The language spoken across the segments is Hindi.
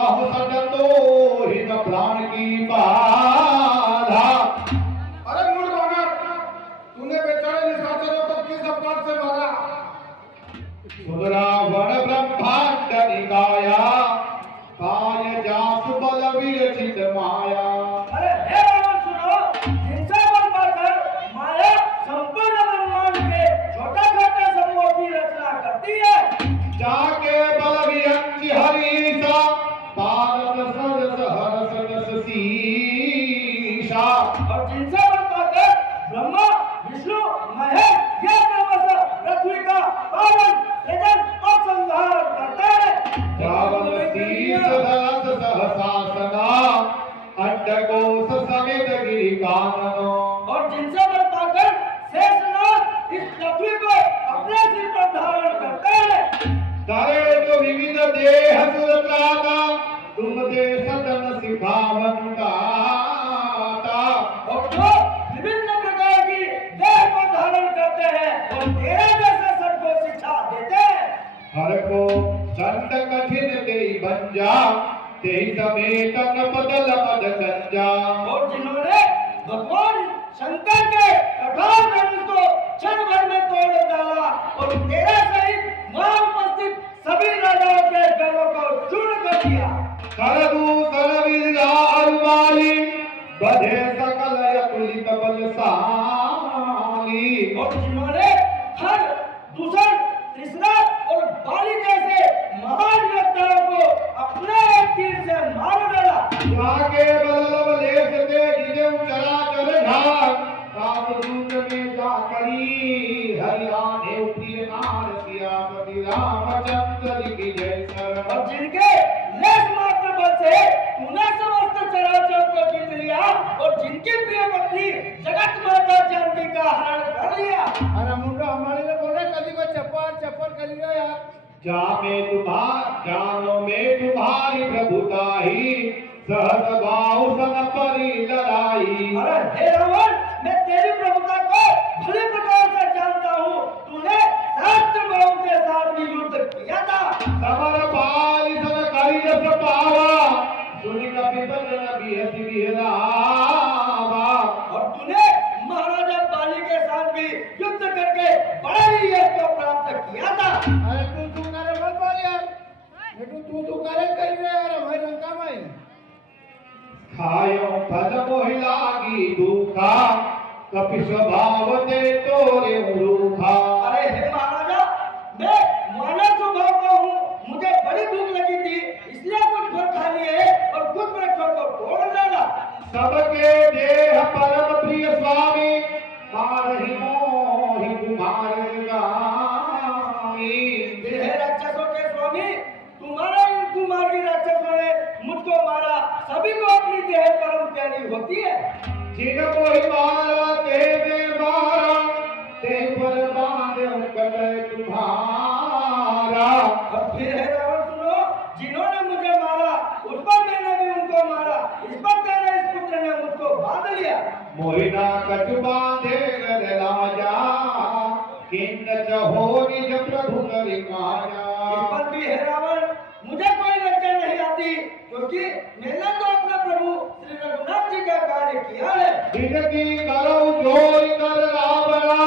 कहो सटतो ही न प्राण की बाधा। अरे मूर्ख वानर, तूने बेचारे निशाचरों को किस अपराध से मारा? सुरावण ब्रह्मांड निकाया, काय जासु बल विरचित माया। अरे हे रावण सुनो, हिंसा बल पाकर माया संपूर्ण ब्रह्मांड के छोटा छोटा समूहों की रचना करती है। जाके बल विरंचि हरीसा, पारद सरस हरस सीसा। और जिनसे बल पाकर ब्रह्मा विष्णु महेश ये क्रमशः पृथ्वी का पालन सृजन और संहार करते हैं। रावण शीस धरस सहसासना, अंडकोश समेत गिरि काननो। और जिनसे बल पाकर शेषनाग इस पृथ्वी को अपने सिर पर धारण करते हैं। तारे जो विविध देह सुरत्राता, तुम दे सदन सिखावन गाता। और जो विभिन्न प्रकार की देह को धारण करते हैं और तेरे जैसे सबको शिक्षा देते हैं। हर को दंड कठिन तेई बंजा, तेई समेत न बदल पद गंजा। और जिन्होंने भगवान शंकर के कठोर धनुष को क्षण भर में तोड़ डाला और तेरे सहित वहां उपस्थित सभी राजाओं के गलों को चूर्ण कर दिया। करदूषण विद्यारुमाली, बधे सकल अतुलित बलशाली। और जिन्होंने हर दूषण तृष्णा और बाली जैसे महान योद्धाओं को अपने एक तीर से मार डाला। जाके बललव लेस ते जिदेव चराचर ढाल, कामदूत में जा करी हरियाणे प्रिय नार सियापति रामचंद्र की जय शरण। और जिनके लेस मात्र बल से तूने समस्त चराचर को जीत लिया और जिनकी प्रिय पत्नी जगत माता जानकी का हरण कर लिया। अरे मुंडा हमारे लिए बोले कभी को चप्पल चप्पल कर लिया यार। जानो में तुम्हारी प्रभुता ही, सहज भाव सन परी लड़ाई। अरे हे रावण, मैं तेरी प्रभुता को भली प्रकार से जानता हूँ। तूने सहस्त्र भाव के साथ भी युद्ध किया था। समर पाल सन करी जस पावा, सुनि कपि बचन बिहसि बिहरावा। और तूने महाराजा बाली के साथ भी युद्ध करके बड़ा ही यश को प्राप्त किया था। अरे तू करे मत बोल यार, तू करे कर रहे यार हमारे लंका में। खायो फल मोहि लागी दुखा, कपि स्वभाव ते तोरे रूखा। अरे हे महाराजा, मैं मानव स्वभाव का हूँ। मुझे बड़ी भूख लगी थी, इसलिए कुछ फल खा लिए और कुछ वृक्षों को तोड़ डाला। सबके देह परम प्रिय स्वामी, मारहि मोहि कुमार गामी। फिर हे राक्षसों के स्वामी, तुम्हारा इन कुमारी राक्षसों ने मुझको मारा। सभी को अपनी देह परम प्यारी होती है। जिन कोई मारा ते में मारा, ते पर बांधे कटे तुम्हारा। और फिर है रावण सुनो, जिन्होंने मुझे मारा उस पर मैंने भी उनको मारा। इस पर तेरे इस पुत्र ने मुझको बांध लिया। मोहिना कछु बांधे कर राजा, किन्न चहो निज प्रभु करि माया। इस पर भी है रावण, मुझे कोई लज्जा नहीं आती, क्योंकि मैंने तो अपने प्रभु श्री रघुनाथ जी का कार्य किया है। जिनकी करो जोई कर रावणा,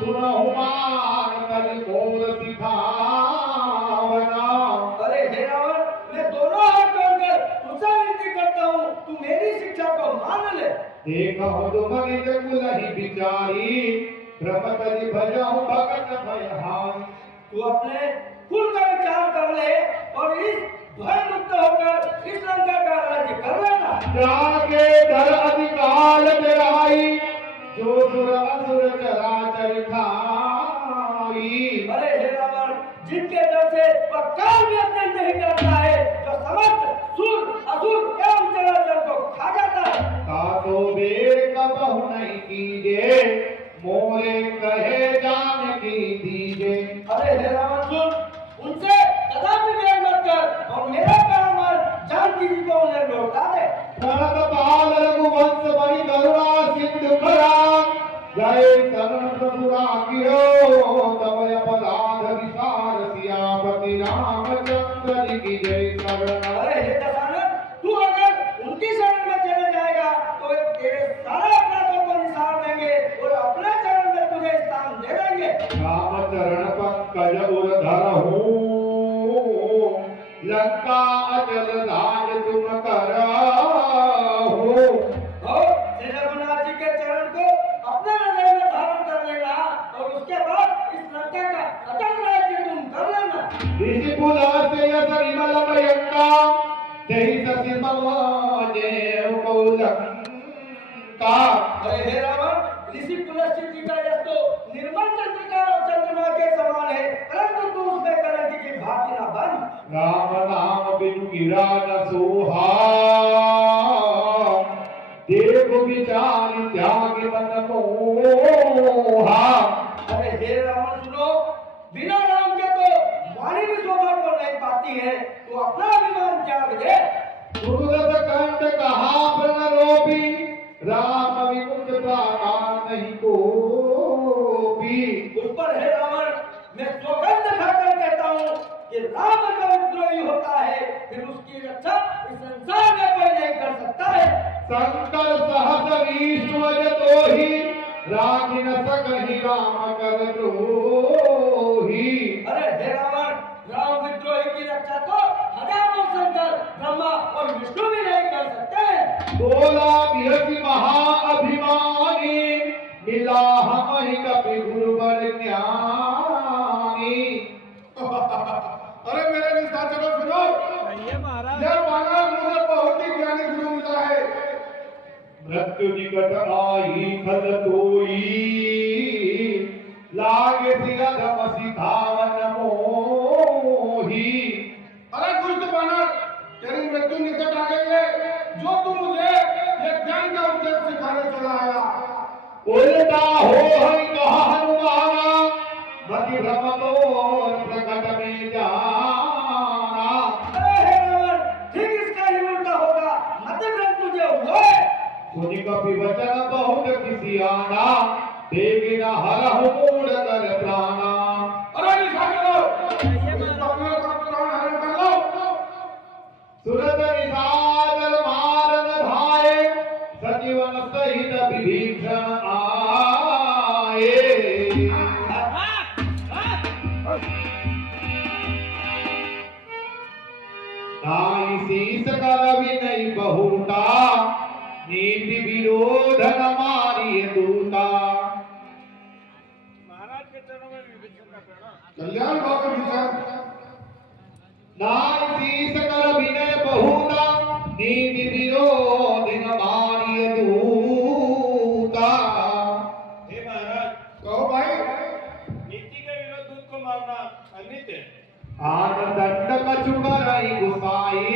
सुनहु मान करि मोर सिखावना। अरे हे रावण, मैं दोनों हाथ जोड़कर तुझसे विनती करता हूँ, तू मेरी शिक्षा को मान ले। देखो तुमनि कुलहि बिचारी, ब्रह्मचरि भजहु भगत भयहारी। तू अपने कुल का विचार कर ले और इस भय मुक्त होकर इस लंका का राज्य कर लेना। जाके धर अधिकाल तेराई, जो सुर असुर चराचर खाई। अरे हे रावण, जिनके डर से वह काल भी अत्यंत नहीं करता है, जो समस्त सुर असुर एवं चराचर को खा जाता है। कातो बेर कबहु नहीं कीजे, मोरे कहे जानकी दीजे। अरे हे रावण सुन, उनसे कदापि वेर मत कर और मेरा काम जानकी जी को उन्हें लौटा दे। प्रणत पाल रघुवंश बड़ी करुणा सिंधु खरा, जय शरण प्रभु राखियो, तब अपराध विसार सियापति रामचंद्र जी की जय शरण। अरे लंका अचल राज तुम कराहो। और श्री रघुनाथ जी के चरण को अपने हृदय में धारण कर लेना और उसके बाद इस लंका का अचल राज्य तुम कर लेना। ऋषि पुलस्त्य यस विमल भयंका तेहि ससि मम देव कौलंका। अरे हे रावण, ऋषि पुलस्त्य जी का यश तो निर्मल चंद्रिका और चंद्रमा के समान है, परंतु तू उसमें कलंक की भांति ना बन। राम नाम बिनु गिरा न सोहा देव विचार त्याग मन मोहा। अरे हे रावण सुनो, बिना राम के तो वाणी भी शोभा को नहीं पाती है, तो अपना अभिमान त्याग दे। सुरस कंठ कहा प्रण लोभी राम विमुक्त प्राण नहीं कोपी। उस पर हे रावण, मैं सौगंध खाकर कहता हूँ कि राम का विद्रोही होता है, फिर उसकी रक्षा इस संसार में कोई नहीं कर सकता है। शंकर सहस विष्णु तोहि राखी न सकहि राम कर द्रोही। अरे हे रावण, राम विद्रोही की रक्षा तो हजारों शंकर, ब्रह्मा और विष्णु भी नहीं कर सकते। बोला बिहसी महाअभिमानी मिला हमहि कपि गुरुवर ज्ञानी। अरे मेरे निशाचरों सुनो, यह बानर मुझे बहुत ही ज्ञानी गुरु मिला है। मृत्यु निकट आई खल तोई लागे सिगधम सिधावन मोही। अरे दुष्ट बानर, तेरी मृत्यु निकट आ गई है, जो तू मुझे ये ज्ञान का उपदेश सिखाने चला आया। उल्टा हो हरि कहा हनुमाना मति भ्रम तो प्रकट में जाना। अरे हे रावण, ठीक इसका ही उल्टा होगा, मत भ्रम तुझे हुआ है। सुनि कपि वचन बहुत किसियाना देवी न हरहु मूढ़ कर प्राणा। अरे निशाचरों, इस बानर का प्राण हरण कर लो। सुरत निशाचर मारन धाये सजीवन सहित विभीषण आए। नाई शीस कर विनय बहुता नीति विरोध न मारिय दूता। कल्याण भाव विचार। नाई शीस कर विनय बहुता नीति विरोध न मारिय दूता। हे महाराज, कहो भाई। नीति के विरुद्ध दूत को मारना अनित है। आन दंड कछु करई गुसाई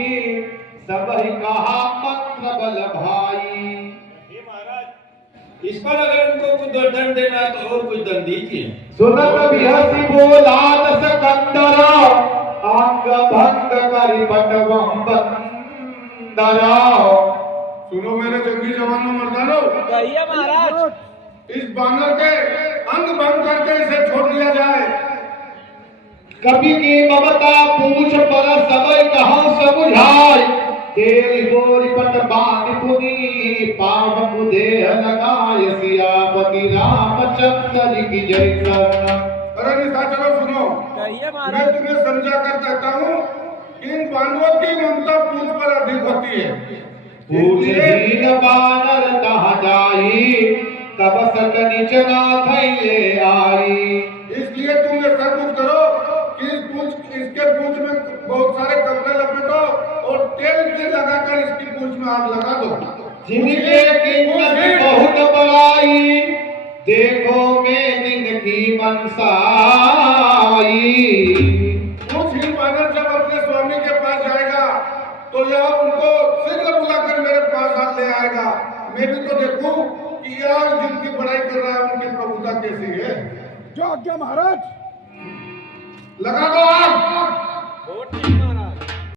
सबहि कहा मंत्र बल भाई। हे महाराज, इस पर अगर उनको कुछ दंड देना है तो और कुछ दंड दीजिए। सुनत बिहसी बोला सकंदर अंग भंग करि पटवम बंदर। सुनो मेरे जंगी जवानों मर्दानों, कहिए महाराज। इस बानर के अंग भंग करके इसे छोड़ दिया जाए। कवि की ममता पूछ पर सबई कहां समुझाय तेरी बोरी पट बांध पुनी पावक देह लगाय सियापति रामचंद्र जी की जय करना। अरे निशाचरों सुनो, मैं तुम्हें समझा कर कहता हूँ कि इन बानरों की ममता पूछ पर अधिक होती है। पूछ दीन बानर तहाँ जाई तब सट निच नाथ ले आई। इसलिए तुम ऐसा कुछ करो कि इसके पूंछ में बहुत सारे कपड़े लपेटो और तेल से लगाकर इसकी पूंछ में आग लगा दो। जिनके कीमत बहुत बड़ाई देखो मैं जिनकी मनसाई। पूंछहीन बानर जब अपने स्वामी के पास जाएगा तो यह उनको शीघ्र बुलाकर मेरे पास हाथ ले आएगा। मैं भी तो देखूं कि यह जिनकी बड़ाई कर रहा है उनकी प्रभुता कैसी है। जो आज्ञा महाराज। लगा दो आग।